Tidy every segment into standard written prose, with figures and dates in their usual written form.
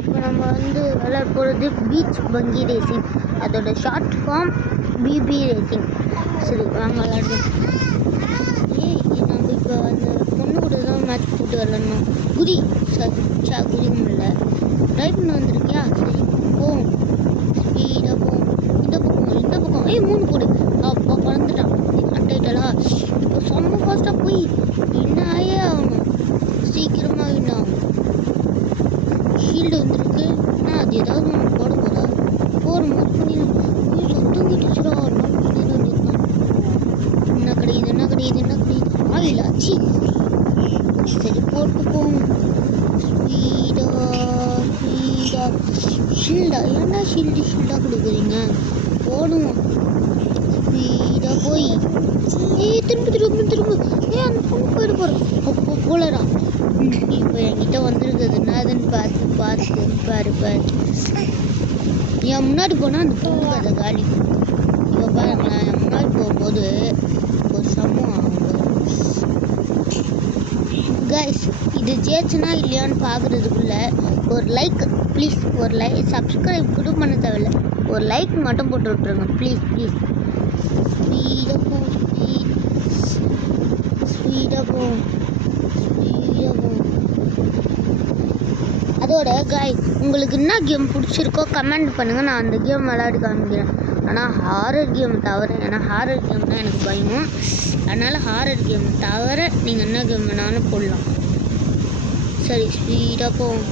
இப்போ நம்ம வந்து விளையாட போகிறது பீச் பங்கி ரேசிங். அதோட ஷார்ட் ஃபார்ம் பிபி ரேசிங். சரி வாங்க விளையாடுறோம். நம்ம இப்போ அந்த பொண்ணு கூட தான் மேட்ச் போட்டு விளையாடணும். குதி குதி முடியல ட்ரை பண்ண வந்திருக்கியா? சரி போவோம், ஸ்பீடாக போவோம். இந்த பக்கம் 3 போடு. அப்போ பறந்துட்டான். அட்டைட்டலா இப்போ செம்ம ஃபாஸ்ட்டாக போய் என்ன ஆயே ஆகணும். சீக்கிரமாக வின் ஆகும். ஷீல்டு வந்துருக்கு. ஆனால் அது ஏதாவது ஒன்று போட போதா போகிற மாதிரி பண்ணிடலாம். சத்தம் கிட்டுச்சுடா. என்ன கிடையாது ஆயில் ஆச்சு. சரி போட்டு போகும். ஷீல்டா ஏன்னா ஷீல்டாக கொடுக்குறீங்க. போடுவோம் ஸ்பீடாக போய் திரும்ப அந்த பொண்ணு போயிட்டு போகிறோம். அப்போ போலடா. இப்போ என்கிட்ட வந்துருக்குதுன்னா அதுன்னு பார்த்து பாரு. என் முன்னாடி போனால் அந்த பொண்ணு அதை காலி. இப்போ பாருங்களேன், என் முன்னாடி போகும்போது ஒரு சமம் ஆகும். கைஸ், இது ஜெயிச்சுனா இல்லையான்னு பார்க்குறதுக்குள்ள ஒரு லைக் ப்ளீஸ், சப்ஸ்கிரைப் கூட பண்ண தேவையில்லை, ஒரு லைக் மட்டும் போட்டு விட்ருங்க ப்ளீஸ். ஸ்பீடாக போகும். அதோட கைஸ், உங்களுக்கு என்ன கேம் பிடிச்சிருக்கோ கமெண்ட் பண்ணுங்கள். நான் அந்த கேம் விளையாடி காமிக்கிறேன். ஆனால் ஹாரர் கேம் தவிர, ஏன்னா ஹாரர் கேம் தான் எனக்கு பயமும். அதனால் ஹாரர் கேம் தவிர நீங்கள் என்ன கேம் வேணாலும் போடலாம். சரி ஸ்பீடாக போவோம்.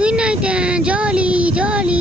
வின் ஆயிட்டேன். ஜாலி.